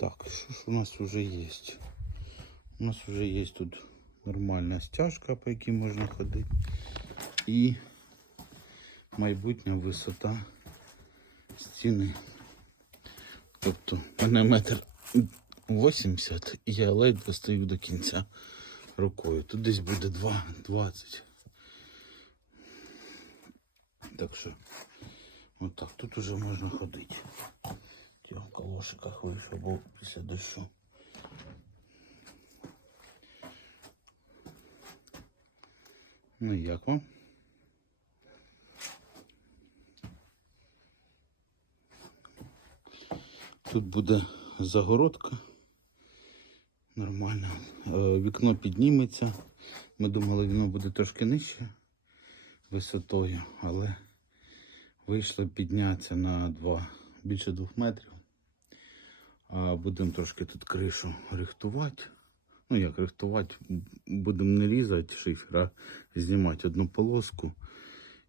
Так, що ж у нас вже є? У нас вже є тут нормальна стяжка, по якій можна ходити. І майбутня висота стіни. Тобто в мене метр 80 і я ледь достаю до кінця рукою. Тут десь буде 2,20. Так що, отак, тут уже можна ходити. Калошиках вийшов, бо після дощу. Ну як вам? Тут буде загородка. Нормально. Е, Вікно підніметься. Ми думали, воно буде трошки нижче висотою, але вийшло піднятися на 2, більше 2 метрів. Будемо трошки тут кришу рихтувати. Ну як рихтувати, будемо не різати шифер, а знімати одну полоску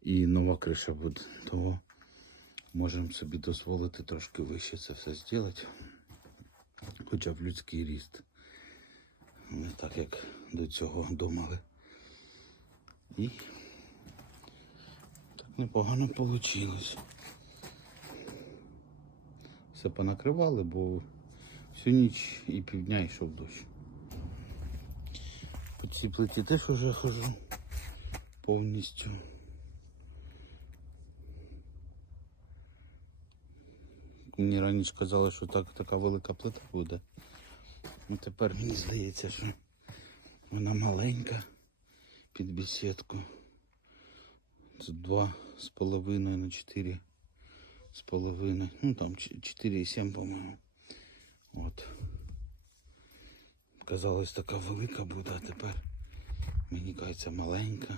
і нова криша буде. Того можемо собі дозволити трошки вище це все зробити. Хоча б людський ріст. Не так як до цього думали. І так непогано вийшло. Все понакривали, бо всю ніч і півдня йшов дощ. По цій плиті теж вже хожу повністю. Мені раніше казали, що так, така велика плита буде. Ну тепер мені здається, що вона маленька під бесідку. Це два з половиною на чотири з половиною. Ну там 4,7, по-моєму. От. Казалось, така велика буде, а тепер мені кажеться маленька.